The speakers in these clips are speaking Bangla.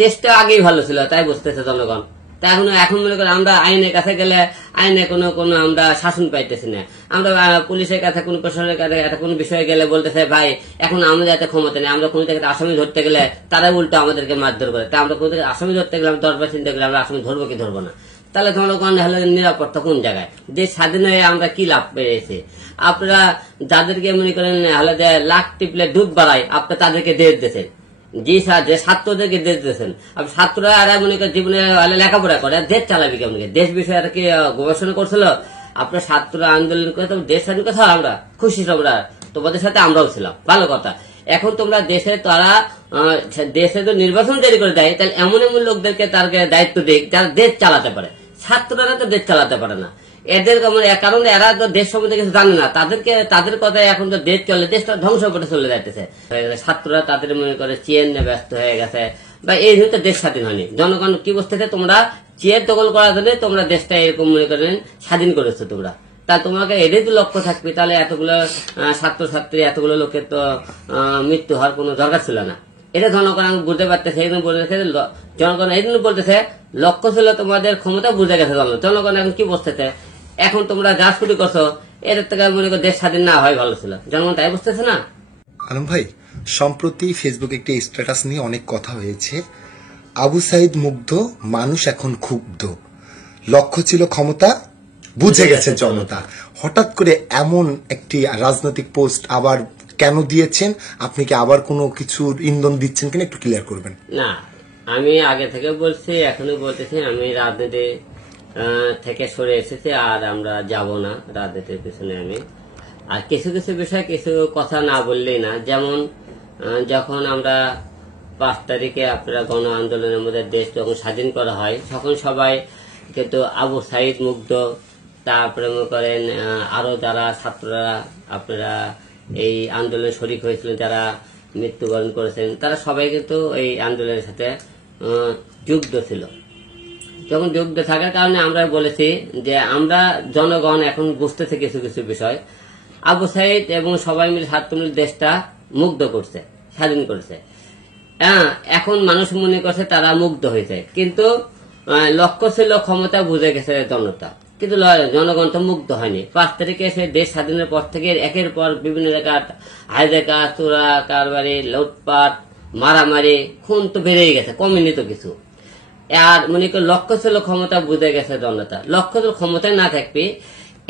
দেশটা আগেই ভালো ছিল তাই বুঝতেছে জনগণ। তা এখন মনে করেন আমরা আইনের কাছে গেলে আইনে কোনো আমরা শাসন পাইতেছি না। আমরা পুলিশের কাছে কোনো প্রশাসনের কাছে একটা কোনো বিষয়ে গেলে বলতেছে ভাই এখন আমাদের এত ক্ষমতা নেই, আমরা কোনো থেকে আসামি ধরতে গেলে তারা উল্টো আমাদেরকে মারধর করে। তা আমরা কোনো থেকে আসামি ধরতে গেলে 10 বার চিন্তা করলে আমরা আসামি ধরবো কি ধরবো না। তাহলে জনগণ হলে নিরাপত্তা কোন জায়গায়? দেশ স্বাধীন হয়ে আমরা কি লাভ পেয়েছি? আপনারা যাদেরকে মনে করেন হলে যে লাখ টিপলে ডুব বাড়ায় আপনার তাদেরকে দেশ দিয়েছেন, জি স্যার, যে ছাত্রদেরকে দেশ দিয়েছেন। আপনি ছাত্ররা আর মনে করেন জীবনে লেখাপড়া করে দেশ চালাবি কেমন? দেশ বিষয়ে আর কি গবেষণা করছিল? আপনার ছাত্ররা আন্দোলন করে তো দেশ স্বাধীন কথা আমরা খুশি, তোমরা তোমাদের সাথে আমরাও ছিলাম, ভালো কথা। এখন তোমরা দেশে তারা দেশে তো নির্বাচন দেরি করে দেয়, তাহলে এমন এমন লোকদেরকে তার দায়িত্ব দিক যারা দেশ চালাতে পারে। ছাত্ররা তো দেশ চালাতে পারে না, এদের কারণ এরা তো দেশ সম্বন্ধে কিছু জানে না। তাদের কথায় এখন তো দেশ চলে, দেশটা ধ্বংস করে চলে যাইতেছে। ছাত্ররা তাদের মনে করে চেয়ার নিয়ে ব্যস্ত হয়ে গেছে, বা এই হয়তো দেশ স্বাধীন হয়নি। জনগণ কি বুঝতেছে? তোমরা চেয়ার দখল করার জন্য তোমরা দেশটা এরকম মনে করেন স্বাধীন করেছো তোমরা। তা তোমাকে এটাই তো লক্ষ্য থাকবে, তাহলে এতগুলো ছাত্রছাত্রী এতগুলো লোকের তো মৃত্যু হওয়ার কোনো দরকার ছিল না। এটা জনগণ বুঝতে পারতেছে। এই জন্য বলতেছে জনগণ, এই জন্য বলতেছে লক্ষ্য ছিল তোমাদের ক্ষমতা বুঝে গেছে জনগণ। এখন কি বুঝতেছে? এখন তোমরা যা শুরু করছো এদের থেকে মনে করো দেশ স্বাধীন না হয় ভালো ছিল, জনগণ তাই বুঝতেছে না। আলম ভাই, সম্প্রতি ফেসবুকে একটি স্ট্যাটাস নিয়ে অনেক কথা হয়েছে। আবু সাইদ মুগ্ধ, মানুষ এখন ক্ষুব্ধ, লক্ষ্য ছিল ক্ষমতা বুঝে গেছে জনতা। হঠাৎ করে এমন একটি রাজনৈতিক পোস্ট আবার কেন দিয়েছেন? আপনি কি আবার কোনো কিছুর ইন্ধন দিচ্ছেন কিনা একটু ক্লিয়ার করবেন। না, আমি আগে থেকে বলছি, এখনো বলতেছি, আমি রাজনীতি থেকে সরে এসেছি আর আমরা যাব না রাজনীতির পিছনে। আমি আর কিছু কিছু বিষয় কিছু কথা না বললেই না। যেমন যখন আমরা 5 তারিখে আপনারা গণ আন্দোলনের মধ্যে দেশ যখন স্বাধীন করা হয় তখন সবাই কিন্তু আবু সাইদ মুগ্ধ, তারপরে মনে করেন আরো যারা ছাত্ররা আপনারা এই আন্দোলনে শরিক হয়েছিলেন, যারা মৃত্যুবরণ করেছেন, তারা সবাই কিন্তু এই আন্দোলনের সাথে যুক্ত ছিল। যখন যুক্ত থাকার কারণে আমরা বলেছি যে আমরা জনগণ এখন বুঝতেছে কিছু কিছু বিষয়। আবু সাইদ এবং সবাই মিলে ছাত্র মিলে দেশটা মুগ্ধ করছে, স্বাধীন করেছে। হ্যাঁ, এখন মানুষ মনে করছে তারা মুগ্ধ হয়েছে, কিন্তু লক্ষ্য ছিল ক্ষমতা বুঝে গেছে জনতা, কিন্তু জনগণ তো মুগ্ধ হয়নি। 5 তারিখে সে দেশ স্বাধীনের পর থেকে একের পর বিভিন্ন জায়গায় হাইজাকা, চোরা কারবারি, লুটপাট, মারামারি, খুন তো বেড়েই গেছে, কমেনি তো কিছু। আর মনে করেন লক্ষ্য ছিল ক্ষমতা বুঝে গেছে জনতা। লক্ষ্য ছিল ক্ষমতায় না থাকবে।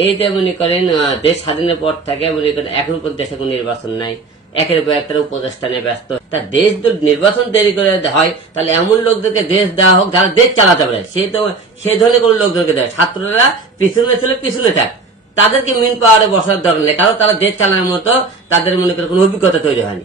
এই যে মনে করেন দেশ স্বাধীনের পর থেকে মনে করেন এখন পর্যন্ত দেশে কোনো নির্বাচন নাই, একের পর একটা উপদেষ্টা নিয়ে ব্যস্ত। তা দেশ যদি নির্বাচন দেরি করে হয় তাহলে এমন লোকদেরকে দেশ দেওয়া হোক যারা দেশ চালাতে পারে। সে ধরনের কোন লোকদেরকে দেয়। ছাত্ররা পিছনে ছিল, পিছনে থাক, তাদেরকে মেন পাওয়ারে বসার দরকার নেই, কারণ তারা দেশ চালানোর মতো তাদের মনে করে কোনো অভিজ্ঞতা তৈরি হয়নি।